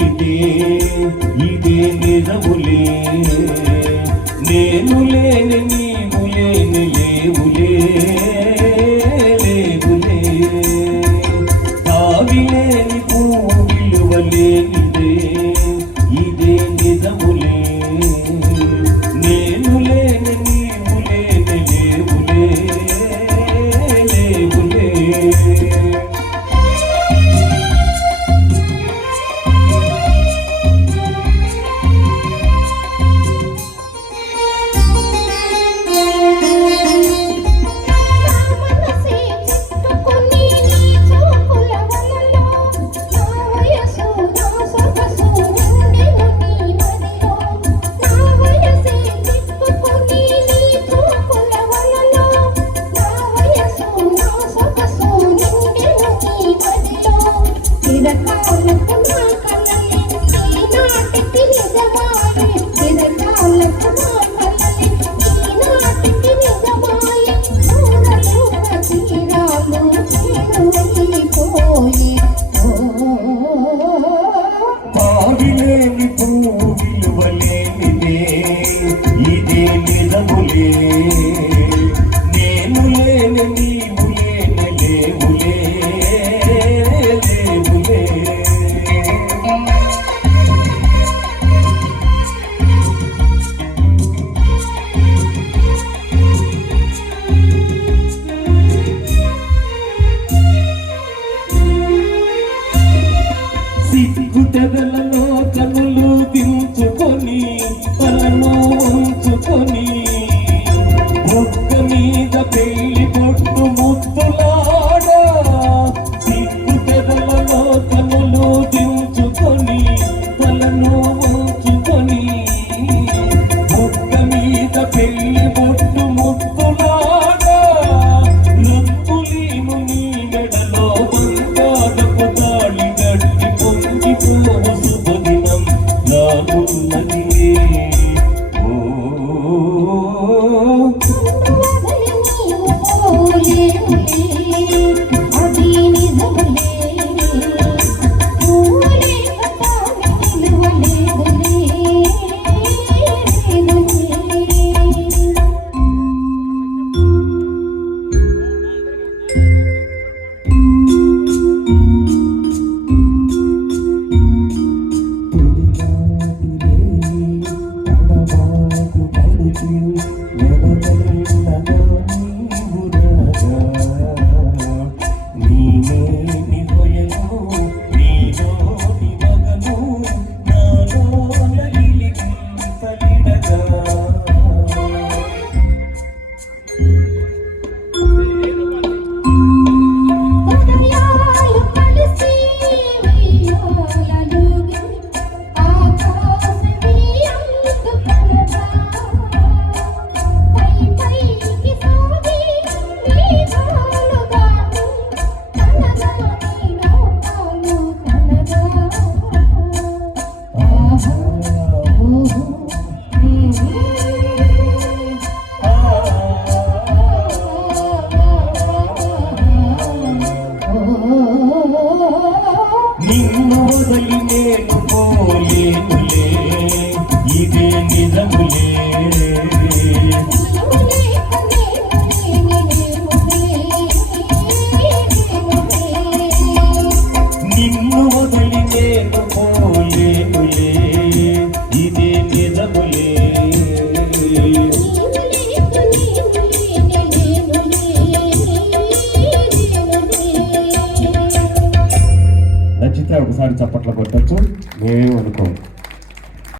ఇదే ఇదే నిజములే నేను లేని నీవు లేని లేవులే. നീ പൂവിലുവലേ Comida bem నిన్ను వదిలి నేను పోలేనులే ఒకసారి చప్పట్లు కొట్టచ్చు. ఏమీ అనుకోండి